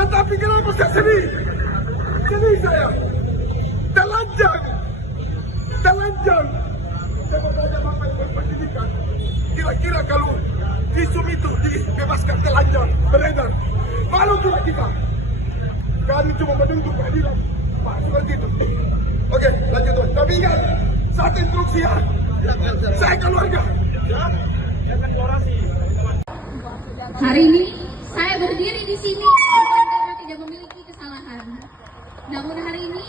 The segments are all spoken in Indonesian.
Tetapi kenapa saya sedih? Sedih saya. Telanjang. Saya bertanya Bapak yang berpendidikan. Kira-kira kalau visum itu dibebaskan telanjang, beredar, malu tidak kita? Kami cuma menuntut keadilan. Pak, seperti itu. Oke, lanjut tuan. Tapi ingat, saat instruksi ya, saya keluarga. Hari ini saya berdiri di sini bukan karena tidak memiliki kesalahan. Namun hari ini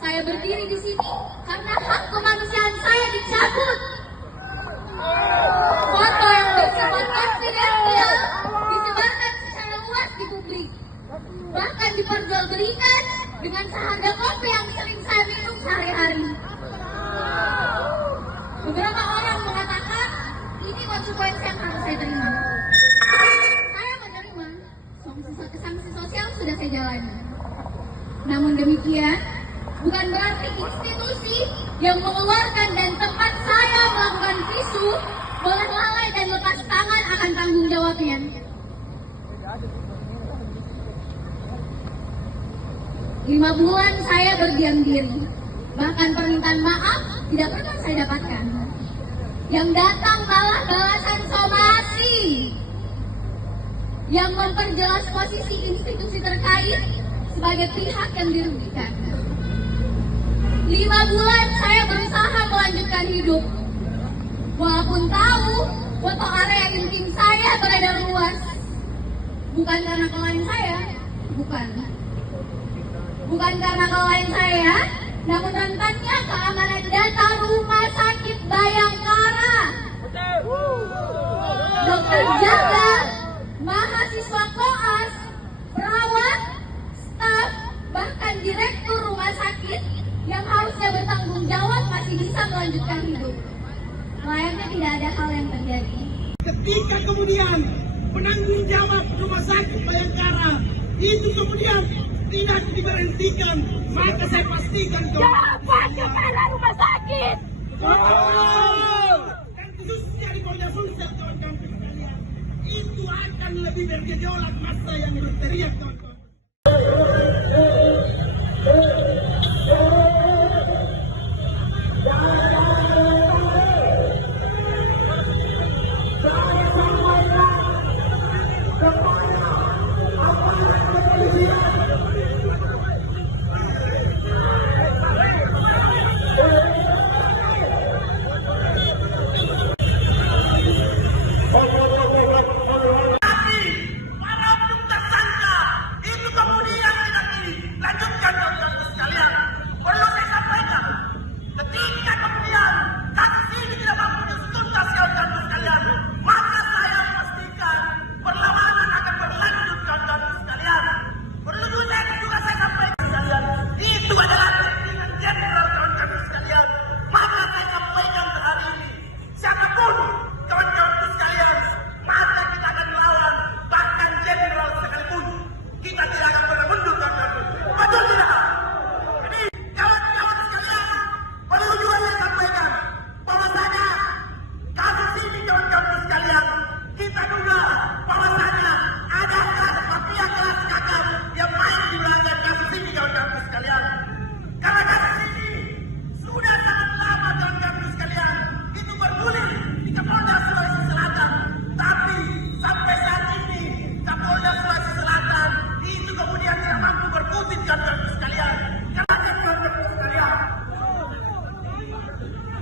saya berdiri di sini karena hak kemanusiaan saya dicabut. Foto yang bersifat konfidensial disebarkan secara luas di publik. Bahkan diperjualbelikan dengan seharga kopi yang sering saya minum sehari-hari. Beberapa orang mengatakan ini konsekuensi yang harus saya terima. Saya menerima, sanksi sosial sudah saya jalani. Namun demikian, bukan berarti institusi yang mengeluarkan dan tempat saya melakukan visu boleh lalai dan lepas tangan akan tanggung jawabnya. Lima bulan saya berdiam diri, bahkan permintaan maaf tidak pernah saya dapatkan. Yang datang malah balasan somasi yang memperjelas posisi institusi terkait sebagai pihak yang dirugikan. 5 bulan saya berusaha melanjutkan hidup, walaupun tahu foto area intim saya beredar luas. Bukan karena kelelahan saya, bukan karena kelelahan saya, namun rentannya keamanan data Rumah Sakit Bayangkara. Dokter jaga, mahasiswa koas, perawat, staf, bahkan direktur rumah sakit yang harusnya bertanggung jawab masih bisa melanjutkan hidup. Layaknya tidak ada hal yang terjadi. Ketika kemudian penanggung jawab Rumah Sakit Bayangkara itu kemudian tidak diberhentikan, maka saya pastikan Siapa kepala rumah sakit? dan khususnya di Polda Sulsel, kawan-kawan sekalian, itu akan lebih bergejolak masa yang berteriak, kawan-kawan.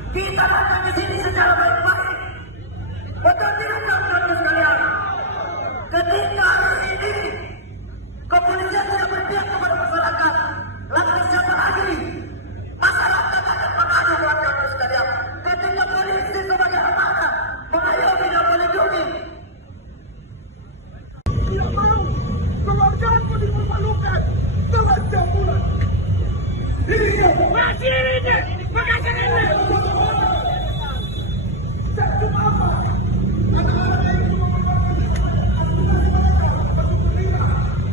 Kita datang di sini secara baik-baik. Betul tidak, teman-teman sekalian? Ketika hari ini kepolisian tidak berpihak kepada masyarakat, lalu siapa lagi? Masyarakat akan mengadu, teman-teman sekalian. Ketika polisi sebagai amanah mengayomi dan melindungi. Tidak mau keluargaku dipermalukan telah jambulan. Ini Masih ini, makasih ini. saya cuma apa? Anak-anak yang cuma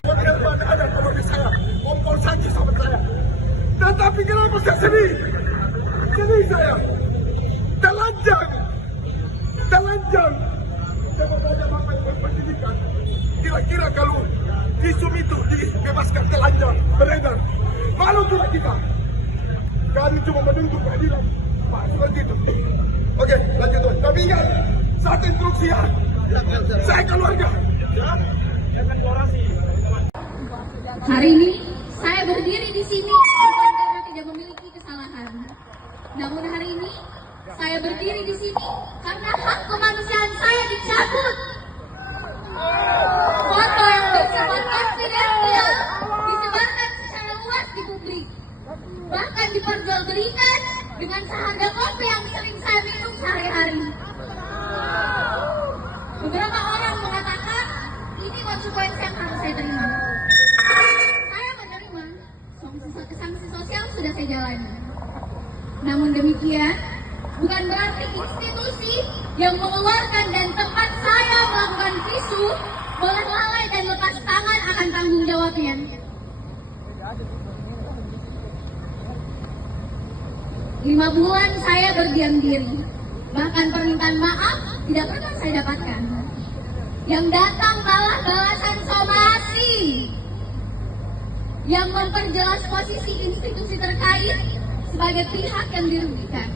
berkorban ada keluarga saya, kompor saja sama saya. Tetapi kenapa saya sedih? Sedih saya. Telanjang. Saya bertanya Bapak yang berpendidikan. Kira-kira kalau visum itu dibebaskan telanjang beredar. Malu juga kita. Kami cuma menuntut keadilan. Pak, seperti itu. Oke, lanjut tuan. Tapi ingat, satu instruksi ya. Saya keluarga. Hari ini saya berdiri di sini bukan karena tidak memiliki kesalahan. Namun hari ini saya berdiri di sini karena hak kemanusiaan saya dicabut. Foto yang bersifat konfidensial disebarkan secara luas di publik. Bahkan diperjualbelikan dengan seharga kopi yang sering saya minum sehari-hari. Beberapa orang mengatakan ini konsekuensi yang harus saya terima. Saya menerima sanksi sosial sudah saya jalani. Namun demikian, bukan berarti institusi yang mengeluarkan dan tempat saya melakukan visu boleh lalai dan lepas tangan akan tanggung jawabnya. Lima bulan saya berdiam diri, bahkan permintaan maaf tidak pernah saya dapatkan. Yang datang malah balasan somasi yang memperjelas posisi institusi terkait sebagai pihak yang dirugikan.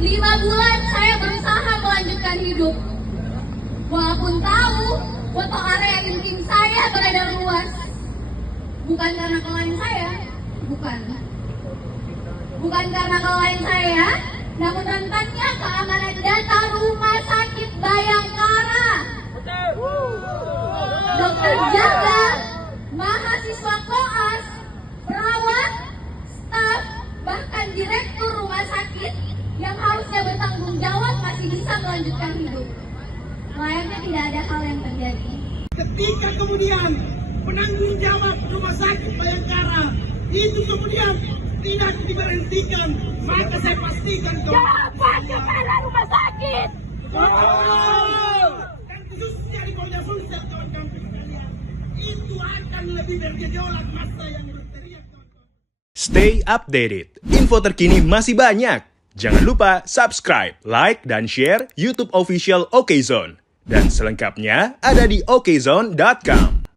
5 bulan saya berusaha melanjutkan hidup, walaupun tahu foto area intim saya beredar luas. Bukan karena kelalaian saya, bukan karena kelalaian saya, namun rentannya keamanan data Rumah Sakit Bayangkara. Dokter jaga, mahasiswa koas, perawat, staf, bahkan direktur rumah sakit yang harusnya bertanggung jawab masih bisa melanjutkan hidup. Layaknya tidak ada hal yang terjadi. Ketika kemudian penanggung jawab Rumah Sakit Bayangkara itu kemudian tidak diberhentikan, maka saya pastikan Siapa kepala rumah sakit? dan khususnya di Polda Sulsel kawan-kawan sekalian, itu akan lebih bergejolak masa yang berteriak. Stay updated. Info terkini masih banyak. Jangan lupa subscribe, like, dan share YouTube official OKZone. Dan selengkapnya ada di okezone.com.